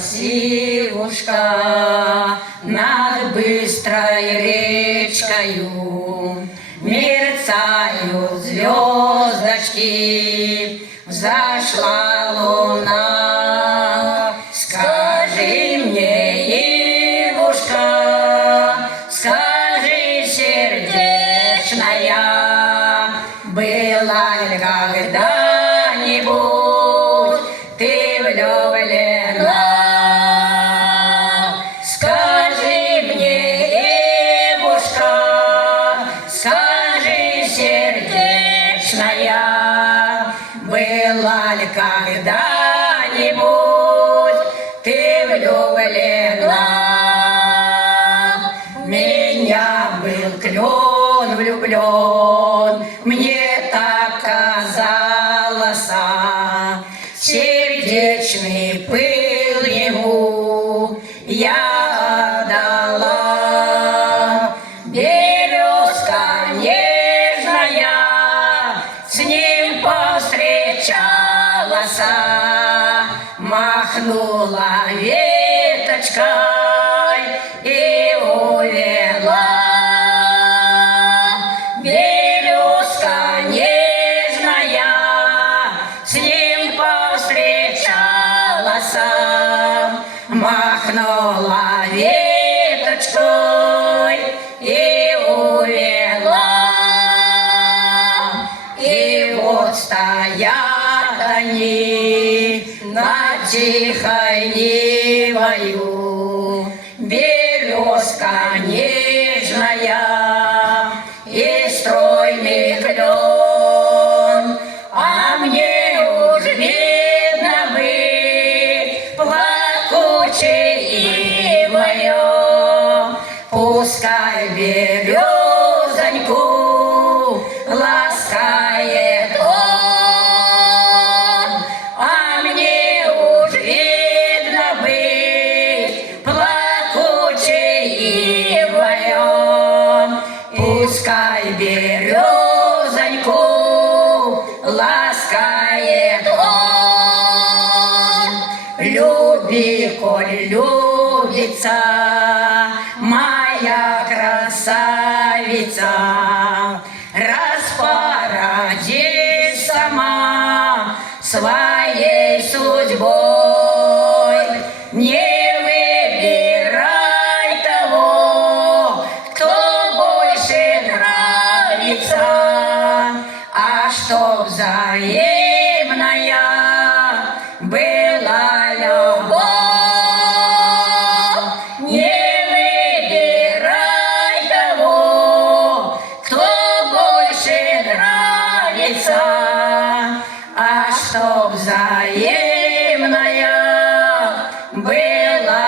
Сивушка над быстрой речкою, мерцают звездочки, взошла луна. Скажи мне, Ивушка, скажи, сердечная, была ли когда-нибудь ты влюблена? Скажи мне, Ивушка, скажи, сердечная, была ли когда-нибудь ты влюблена? В меня был клен влюблен, мне так казалось, сердечный пыл ему я отдала. Березка нежная с ним повстречалась, махнула веточкой и увела. Березка нежная с ним повстречалась, махнула веточкой и увела. И вот стоят они над тихой нивою, березка нежная и стройный клен, а мне уж видно быть плакучей ивою. Пускай березоньку ласкает он, а мне уж видно быть плакучей ивою. Пускай березоньку ласкает он. Люби, коль любится моя красавица, распорядись сама своей судьбой. Не выбирай того, кто больше нравится, а чтоб взаимная была любовь. Не выбирай того, кто больше нравится, а чтоб взаимная была